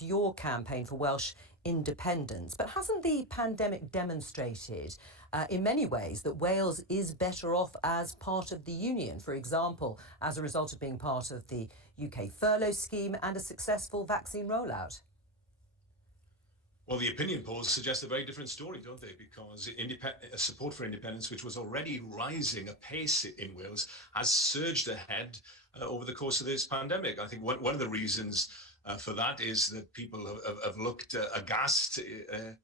your campaign for Welsh independence, but hasn't the pandemic demonstrated in many ways that Wales is better off as part of the Union, for example, as a result of being part of the UK furlough scheme and a successful vaccine rollout? Well, the opinion polls suggest a very different story, don't they? Because support for independence, which was already rising apace in Wales, has surged ahead over the course of this pandemic. I think one of the reasons for that is that people have looked aghast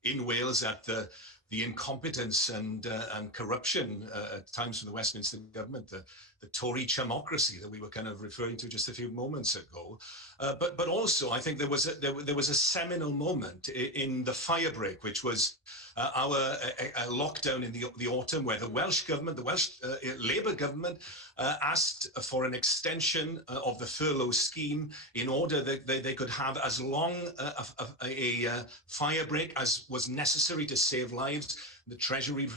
in Wales at the incompetence and corruption at times from the Westminster government, the Tory chumocracy that we were kind of referring to just a few moments ago. But also, I think there was a seminal moment in the firebreak, which was our lockdown in the autumn, where the Welsh government, the Welsh Labour government, asked for an extension of the furlough scheme in order that they could have as long a firebreak as was necessary to save lives. The Treasury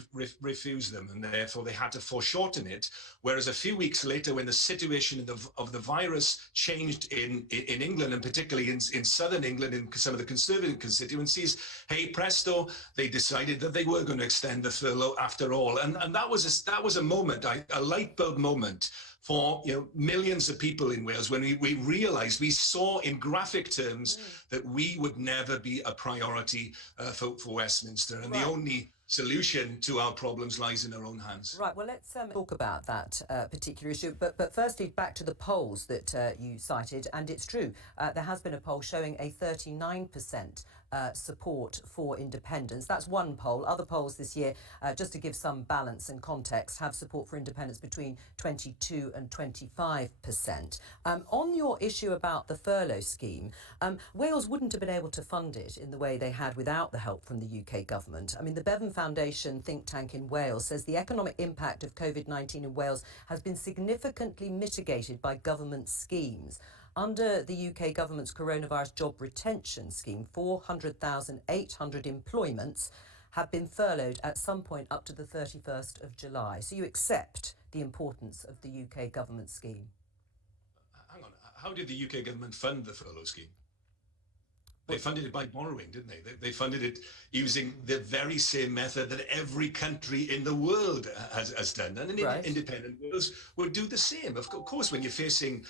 refused them, and therefore they had to foreshorten it. Whereas a few weeks later, when the situation of the virus changed in England, and particularly in southern England, in some of the Conservative constituencies, hey presto, they decided that they were going to extend the furlough after all. And that was a moment, a light bulb moment for millions of people in Wales, when we realized, we saw in graphic terms that we would never be a priority for Westminster, and the only solution to our problems lies in our own hands. Right, well, let's talk about that particular issue. But firstly, back to the polls that you cited, and it's true, there has been a poll showing a 39% support for independence. That's one poll. Other polls this year, just to give some balance and context, have support for independence between 22 and 25%. On your issue about the furlough scheme, Wales wouldn't have been able to fund it in the way they had without the help from the UK government. I mean, the Bevan Foundation think tank in Wales says the economic impact of COVID-19 in Wales has been significantly mitigated by government schemes. Under the UK government's coronavirus job retention scheme, 400,800 employments have been furloughed at some point up to the 31st of July. So you accept the importance of the UK government scheme? Hang on, how did the UK government fund the furlough scheme? They funded it by borrowing, didn't they? They funded it using the very same method that every country in the world has done. And independent Wales would do the same. Of course, when you're facing,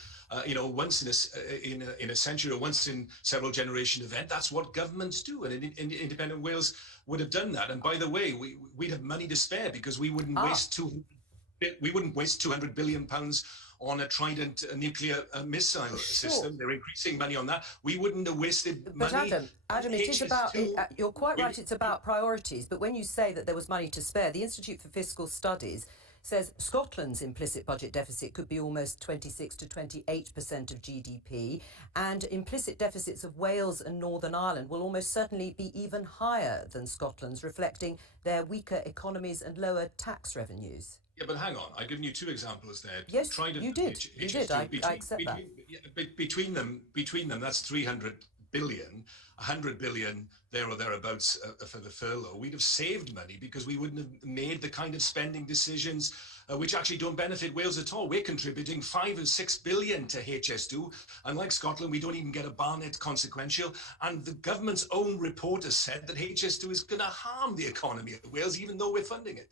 once in a century or once in several generation event, that's what governments do. And independent Wales would have done that. And by the way, we'd have money to spare, because we wouldn't waste 200 billion pounds on a Trident nuclear missile system. They're increasing money on that. We wouldn't have wasted money. But Adam, it is about, you're quite right, it's about priorities. But when you say that there was money to spare, the Institute for Fiscal Studies says Scotland's implicit budget deficit could be almost 26 to 28% of GDP, and implicit deficits of Wales and Northern Ireland will almost certainly be even higher than Scotland's, reflecting their weaker economies and lower tax revenues. Yeah, but hang on. I've given you two examples there. Yes, you did. You did. I accept that. Between them, that's 300 billion, 100 billion there or thereabouts for the furlough. We'd have saved money, because we wouldn't have made the kind of spending decisions which actually don't benefit Wales at all. We're contributing 5 or 6 billion to HS2. Unlike Scotland, we don't even get a Barnett consequential. And the government's own report has said that HS2 is going to harm the economy of Wales, even though we're funding it.